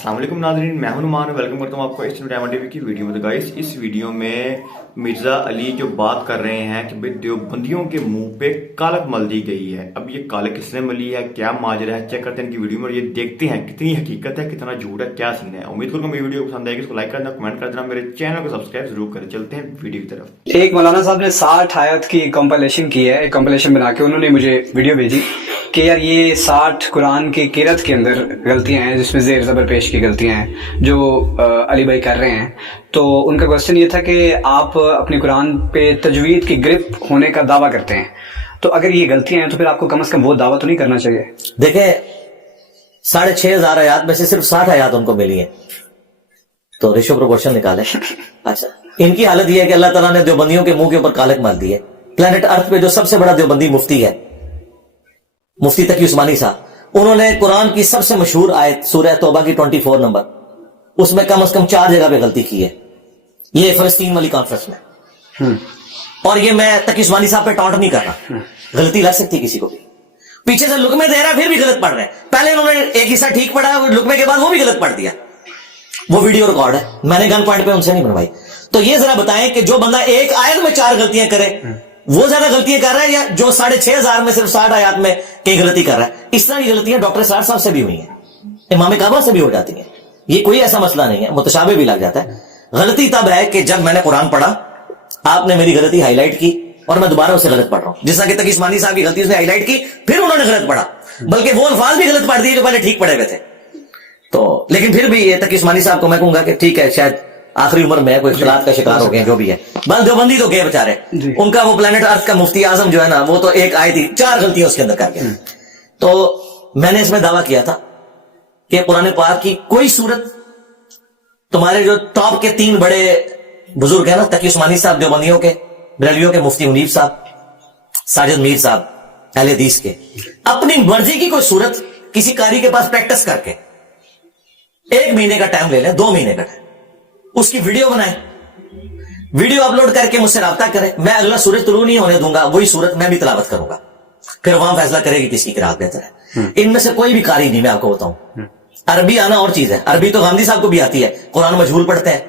अस्सलाम वालेकुम नाज़रीन, मैं हूं नुमान, वेलकम करता हूं आपको इस डायमंड टीवी की वीडियो में। तो गाइस, इस वीडियो में मिर्जा अली जो बात कर रहे हैं कि भाई देवबंदियों के मुंह पे कालक मल दी गई है। अब ये कालक किसने मली है, क्या माजरा है, चेक करते हैं इनकी वीडियो में और ये देखते हैं कितनी हकीकत है, कितना झूठ है, क्या सीन है। उम्मीद करूंगा मेरी वीडियो पसंद आएगी, इसको लाइक कर देना, कमेंट कर देना, मेरे चैनल को सब्सक्राइब जरूर करें। चलते हैं वीडियो की तरफ। एक मौलाना साहब ने 60 आयत की कंपाइलेशन की है, एक कंपाइलेशन बना के उन्होंने मुझे वीडियो भेजी कि यार ये 60 कुरान की किरत के अंदर गलतियां हैं, जिसमें ज़ेर ज़बर पेश की गलतियां हैं जो अली भाई कर रहे हैं। तो उनका क्वेश्चन ये था कि आप अपने कुरान पे तजवीद की ग्रिप होने का दावा करते हैं, तो अगर ये गलतियां हैं तो फिर आपको कम से कम वो दावा तो नहीं करना चाहिए। देखें, 6,500 आयात में से सिर्फ 60 आयात उनको मिली है, तो रेशो प्रोपोर्शन निकाले। अच्छा, इनकी हालत यह है कि अल्लाह ताला ने देवबंदियों के मुंह के ऊपर कालक मार दी है। प्लेनेट अर्थ पे जो सबसे बड़ा देवबंदी मुफ्ती है, मुफ्ती तकी उस्मानी साहब, उन्होंने कुरान की सबसे मशहूर आयत सूरह तौबा की 24 नंबर, उसमें कम से कम 4 जगह पे गलती की है। ये फलस्तीन वाली कॉन्फ्रेंस में। और ये मैं तकी उस्मानी साहब पे टॉन्ट नहीं कर रहा, गलती लग सकती किसी को भी। पीछे से लुकमे दे रहा है, फिर भी गलत पढ़ रहे हैं। पहले उन्होंने एक हिस्सा ठीक पढ़ा, लुकमे के बाद वो भी गलत पढ़ दिया। वो वीडियो रिकॉर्ड है, मैंने गन पॉइंट पे उनसे नहीं बनवाई। तो ये जरा बताएं कि जो बंदा एक आयत में 4 गलतियां करे, वो ज्यादा गलतियां कर रहा है, या जो 6,500 में सिर्फ 60 आयत में कई गलती कर रहा है। इस तरह की गलतियां डॉक्टर सलार साहब से भी हुई हैं, इमाम काबा से भी हो जाती हैं। ये कोई ऐसा मसला नहीं है, मुतशाबे भी लग जाता है। गलती तब है कि जब मैंने कुरान पढ़ा, आपने मेरी गलती हाईलाइट की और मैं दोबारा उसे गलत पढ़ रहा हूं। जिस तरह की तकी उस्मानी साहब की गलती उसने हाईलाइट की, फिर उन्होंने गलत पढ़ा, बल्कि वो अल्फाज भी गलत पढ़ दिए जो पहले ठीक पढ़े हुए थे। तो लेकिन फिर भी ये तकी उस्मानी साहब को मैं कहूंगा कि ठीक है, शायद आखिरी उम्र में कोई इख्तिलाफ का शिकार हो गए, जो भी है। बस देवबंदी तो गए बेचारे, उनका वो प्लेनेट अर्थ का मुफ्ती आजम जो है ना, वो तो एक आयत थी, 4 गलतियां उसके अंदर कर गया। तो मैंने इसमें दावा किया था कि कुरान पाक की कोई सूरत, तुम्हारे जो टॉप के 3 बड़े बुजुर्ग हैं ना, तकी उस्मानी साहब देवबंदियों के, बरेलवियों के मुफ्ती मुनीब साहब, साजिद मीर साहब अहले हदीस के, अपनी मर्जी की कोई सूरत किसी कारी के पास प्रैक्टिस करके 1 महीने का टाइम ले लें, 2 महीने का टाइम, उसकी वीडियो बनाए, वीडियो अपलोड करके मुझसे राब्ता करें। मैं अगला सूरज तुलू नहीं होने दूंगा, वही सूरत मैं भी तिलावत करूंगा, फिर वहां फैसला करेगी किसकी किरात बेहतर है। इनमें से कोई भी कारी नहीं, मैं आपको बताऊं। अरबी आना और चीज है, अरबी तो गांधी साहब को भी आती है, कुरान मजहूल पढ़ते हैं,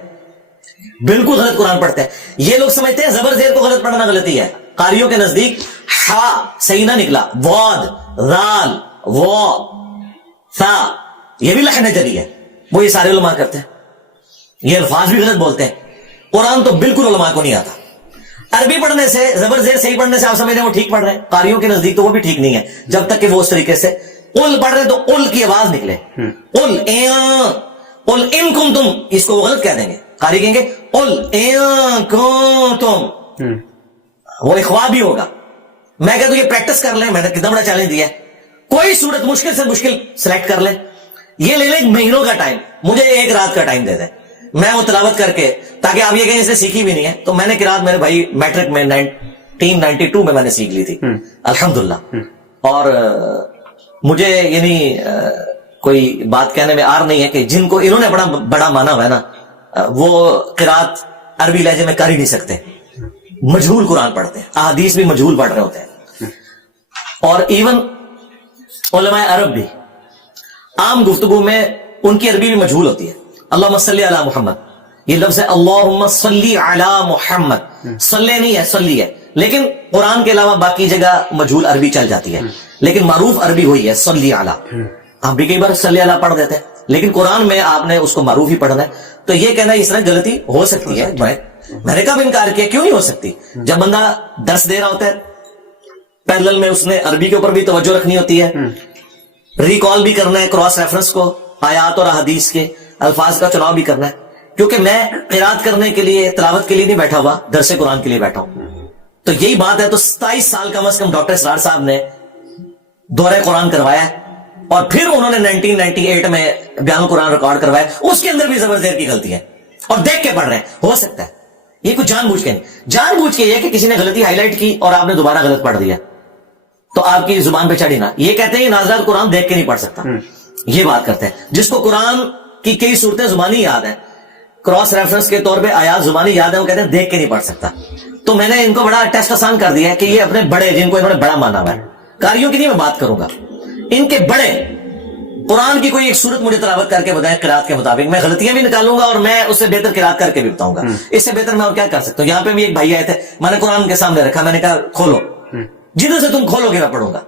बिल्कुल गलत कुरान पढ़ते हैं। ये लोग समझते हैं जबर जेर को गलत पढ़ना गलती है। कारियों के नजदीक हा सही ना निकला, वाद, राल, वो, सा, ये भी लखने जरी है, वो ये सारे उलमा करते हैं। ये अल्फाज भी गलत बोलते हैं। कुरान तो बिल्कुल उलमा को नहीं आता। अरबी पढ़ने से, जबर जेर सही पढ़ने से आप समझ रहे हैं वो ठीक पढ़ रहे हैं, कारियों के नजदीक तो वो भी ठीक नहीं है, जब तक कि वो उस तरीके से उल पढ़ रहे तो उल की आवाज निकले। उल इन कुम तुम, इसको वो गलत कह देंगे, कारी कहेंगे उल इन कुम तुम, वो इख्वा भी होगा। मैं कहता हूं ये प्रैक्टिस कर लें, मैंने कितना बड़ा चैलेंज दिया है। कोई सूरत मुश्किल से मुश्किल सिलेक्ट कर लें, ये ले लें महीनों का टाइम, मुझे 1 रात का टाइम दे दें, मैं वो तिलावत करके, ताकि आप ये कहें इसने सीखी भी नहीं है। तो मैंने किरात मेरे भाई मैट्रिक में 1992 में मैंने सीख ली थी, अल्हम्दुलिल्लाह। और मुझे यानी कोई बात कहने में आर नहीं है कि जिनको इन्होंने बड़ा माना हुआ है ना, वो किरात अरबी लहजे में कर ही नहीं सकते, मजहूल कुरान पढ़ते हैं, अहादीस भी मजहूल पढ़ रहे होते हैं। और इवन उलमाए अरब भी आम गुफ्तगू में उनकी अरबी भी मजहूल होती है। अल्लाहुम्मा सल्ली अला मुहम्मद, ये लफ्ज़ है अल्लाहुम्मा सल्ली अला मुहम्मद, सल्ले नहीं है, सल्ली है। लेकिन कुरान के अलावा बाकी जगह मजहूल अरबी चल जाती है, लेकिन मारूफ अरबी वही है, सल्ली अला। आप भी कई बार सल्ली अला पढ़ देते हैं, लेकिन कुरान में आपने उसको मारूफ ही पढ़ना है। तो ये कहना इस तरह गलती हो सकती है, मैंने कब इनकार किया, क्यों नहीं हो सकती। जब बंदा दर्स दे रहा होता है, पैरेलल में उसने अरबी के ऊपर भी तवज्जो रखनी होती है, रिकॉल भी करना है क्रॉस रेफरेंस को, आयात और हदीस के अल्फाज का चुनाव भी करना है। क्योंकि मैं किरात करने के लिए, तिलावत के लिए नहीं बैठा हुआ, दरसे कुरान के लिए बैठा हूं। तो यही बात है। तो 27 साल कम से कम डॉक्टर सलार साहब ने दौरे कुरान करवाया, और फिर उन्होंने 1998 में बयान कुरान रिकॉर्ड करवाया, उसके अंदर भी जबरदेर की गलती है, और देख के पढ़ रहे हैं। हो सकता है ये कुछ जानबूझ के नहीं, जानबूझ के ये कि किसी ने गलती हाईलाइट की और आपने दोबारा गलत पढ़ दिया, तो आपकी जुबान पे चढ़ी ना। ये कहते हैं नाज़रात कुरान देख के नहीं पढ़ सकता, ये बात करते हैं। जिसको कुरान की कई सूरतें जुबानी याद है, क्रॉस रेफरेंस के तौर पे आयात जुबानी याद है, वो कहते हैं देख के नहीं पढ़ सकता। तो मैंने इनको बड़ा टेस्ट आसान कर दिया है कि ये अपने बड़े, जिनको इन्होंने बड़ा माना हुआ है, कारियों की नहीं मैं बात करूंगा, इनके बड़े قرآن کی کوئی ایک صورت مجھے تلاوت کر کے بتائیں قرات کے مطابق, میں غلطیاں بھی نکالوں گا اور میں اس سے بہتر قرات کر کے بھی بتاؤں گا. اس سے بہتر میں اور کیا کر سکتا ہوں. یہاں پہ بھی ایک بھائی آئے تھے, میں نے قرآن کے سامنے رکھا, میں نے کہا کھولو, جدھر سے تم کھولو گے میں پڑھوں گا.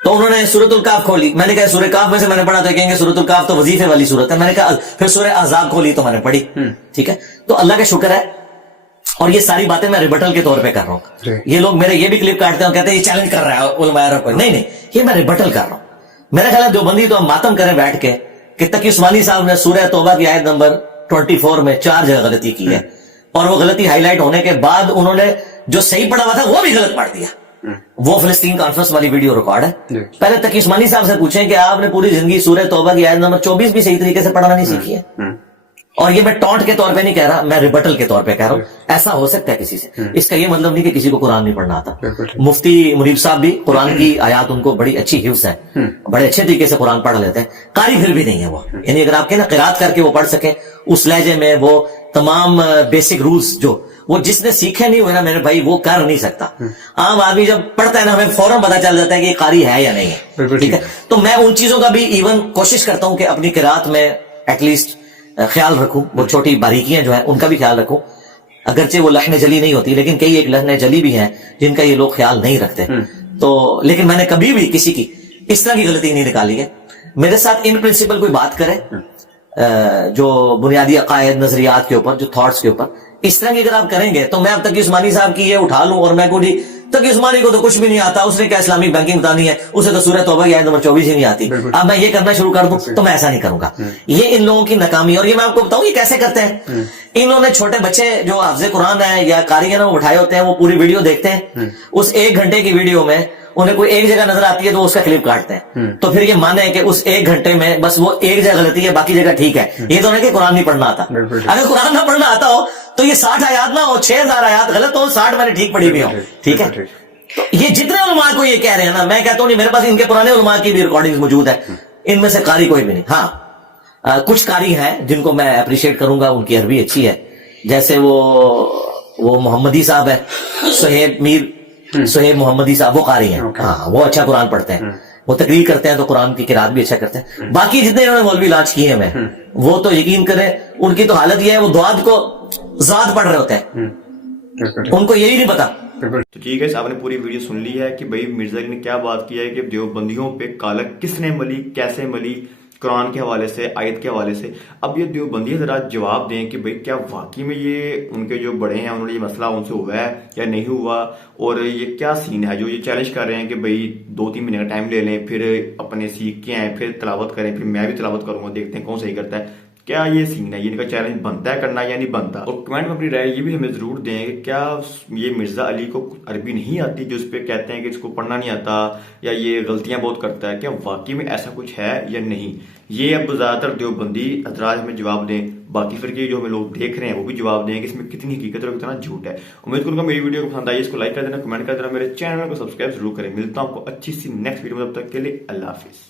تو انہوں نے سورۃ الکاف کھولی, میں نے کہا سورہ کاف میں سے میں نے پڑھا, تو کہیں گے سورۃ الکاف تو وظیفے والی سورت ہے. میں نے کہا پھر سورہ احزاب کھولی تو میں نے پڑھی. ٹھیک ہے, تو اللہ کا شکر ہے. اور یہ ساری باتیں میں ریبٹل کے طور پہ کر رہا ہوں. یہ لوگ میرے یہ بھی کلپ کاٹتے ہیں, کہتے ہیں یہ چیلنج کر رہا ہے علماء عرب کو. نہیں, یہ میں ریبٹل کر رہا ہوں. میرا خیال ہے دیوبندی تو ہم ماتم کریں بیٹھ کے کہ تقی عثمانی صاحب نے سورہ توبہ کی آیت نمبر 24 میں 4 جگہ غلطی کی ہے, اور وہ غلطی ہائی لائٹ ہونے کے بعد انہوں نے جو صحیح پڑھا ہوا تھا وہ بھی غلط پڑھ دیا. وہ فلسطین کانفرنس والی ویڈیو ریکارڈ ہے. پہلے تقی عثمانی صاحب سے پوچھیں کہ آپ نے پوری زندگی سورہ توبہ کی آیت نمبر 24 بھی صحیح طریقے سے پڑھنا نہیں سیکھی ہے. اور یہ میں ٹونٹ کے طور پہ نہیں کہہ رہا, میں ریبٹل کے طور پہ کہہ رہا ہوں. ایسا ہو سکتا ہے کسی سے, اس کا یہ مطلب نہیں کہ کسی کو قرآن نہیں پڑھنا آتا. مفتی منیب صاحب بھی قرآن کی آیات ان کو بڑی اچھی حفظ ہے, بڑے اچھے طریقے سے قرآن پڑھ لیتے ہیں. قاری پھر بھی نہیں ہے وہ, یعنی اگر آپ کے نا قرات کر کے وہ پڑھ سکیں اس لہجے میں, وہ تمام بیسک رولز جو وہ جس نے سیکھے نہیں ہوئے نا میرے بھائی, وہ کر نہیں سکتا. عام آدمی جب پڑھتا ہے نا, ہمیں فوراً پتا چل جاتا ہے کہ یہ قاری ہے یا نہیں ہے. ٹھیک ہے, تو میں ان چیزوں کا بھی ایون کوشش کرتا ہوں کہ اپنی قرات میں ایٹ لیسٹ خیال رکھوں. وہ چھوٹی باریکیاں جو ہیں ان کا بھی خیال رکھوں, اگرچہ وہ لحن جلی نہیں ہوتی, لیکن کئی ایک لحن جلی بھی ہیں جن کا یہ لوگ خیال نہیں رکھتے. تو لیکن میں نے کبھی بھی کسی کی اس طرح کی غلطی نہیں نکالی ہے. میرے ساتھ ان پرنسپل کوئی بات کرے جو بنیادی عقائد نظریات کے اوپر, جو تھاٹس کے اوپر, اس طرح کی اگر آپ کریں گے تو میں اب تک عثمانی صاحب کی یہ اٹھا لوں اور میں کو تک عثمانی کو تو کچھ بھی نہیں آتا, اس نے کیا اسلامک بینکنگ بتانی ہے, اسے تو سورہ توبہ کی آیت نمبر 24 ہی نہیں آتی. اب میں یہ کرنا شروع کر دوں تو میں ایسا نہیں کروں گا. یہ ان لوگوں کی ناکامی. اور یہ میں آپ کو بتاؤں یہ کیسے کرتے ہیں. انہوں نے چھوٹے بچے جو حافظ قرآن ہے یا قاری ہیں نا, وہ اٹھائے ہوتے ہیں, وہ پوری ویڈیو دیکھتے ہیں. اس 1 گھنٹے کی ویڈیو میں انہیں کوئی ایک جگہ نظر آتی ہے تو اس کا کلپ کاٹتے ہیں. تو پھر یہ مانے کہ اس 1 گھنٹے میں بس وہ ایک جگہ غلطی ہے, باقی جگہ ٹھیک ہے. یہ تو نہیں کہ قرآن نہیں پڑھنا آتا. اگر قرآن نہ پڑھنا آتا ہو تو یہ 60 آیات نہ ہو, 6000 آیات غلط ہو, 60 میں نے ٹھیک پڑھی بھی ہو. ٹھیک ہے, تو یہ جتنے علماء کو یہ کہہ رہے ہیں نا, میں کہتا ہوں نہیں, میرے پاس ان کے پرانے علماء کی بھی ریکارڈنگ موجود ہے, ان میں سے قاری کوئی بھی نہیں. ہاں کچھ قاری ہیں جن کو میں اپریشیٹ کروں گا, ان کی عربی اچھی ہے, جیسے وہ محمدی صاحب ہے, سہیب محمدی صاحب, وہ قاری ہیں. ہاں وہ اچھا قرآن پڑھتے ہیں, وہ تقریر کرتے ہیں تو قرآن کی قرات بھی اچھا کرتے ہیں. باقی جتنے انہوں نے مولوی لانچ کیے ہیں وہ تو یقین کریں ان کی تو حالت یہ ہے, وہ دعات کو ذات پڑھ رہے ہوتے ہیں, ان کو یہی نہیں پتا. تو ٹھیک ہے, آپ نے پوری ویڈیو سن لی ہے کہ بھائی مرزا علی نے کیا بات کی ہے کہ دیوبندیوں پہ کالک کس نے ملی, کیسے ملی, قرآن کے حوالے سے, آیت کے حوالے سے. اب یہ دیوبندی حضرات جواب دیں کہ بھئی کیا واقعی میں یہ ان کے جو بڑے ہیں انہوں نے یہ مسئلہ ان سے ہوا ہے یا نہیں ہوا, اور یہ کیا سین ہے جو یہ چیلنج کر رہے ہیں کہ بھئی 2-3 منٹ کا ٹائم لے لیں, پھر اپنے سیکھ کے آئیں, پھر تلاوت کریں, پھر میں بھی تلاوت کروں گا, دیکھتے ہیں کون صحیح کرتا ہے. کیا یہ سین ہے, یہ ان کا چیلنج بنتا ہے کرنا یا نہیں بنتا؟ اور کمنٹ میں اپنی رائے یہ بھی ہمیں ضرور دیں کہ کیا یہ مرزا علی کو عربی نہیں آتی جو اس پہ کہتے ہیں کہ اس کو پڑھنا نہیں آتا یا یہ غلطیاں بہت کرتا ہے, کیا واقعی میں ایسا کچھ ہے یا نہیں؟ یہ اب زیادہ تر دیوبندی حضرات ہمیں جواب دیں. باقی فرقے جو ہمیں لوگ دیکھ رہے ہیں وہ بھی جواب دیں کہ اس میں کتنی حقیقت اور کتنا جھوٹ ہے. امید کروں گا میری ویڈیو کو پسند آئی, اس کو لائک کر دینا, کمنٹ کر دینا, میرے چینل کو سبسکرائب ضرور کریں. ملتا ہوں آپ کو اچھی سی نیکسٹ ویڈیو میں, تب تک کے لیے اللہ حافظ.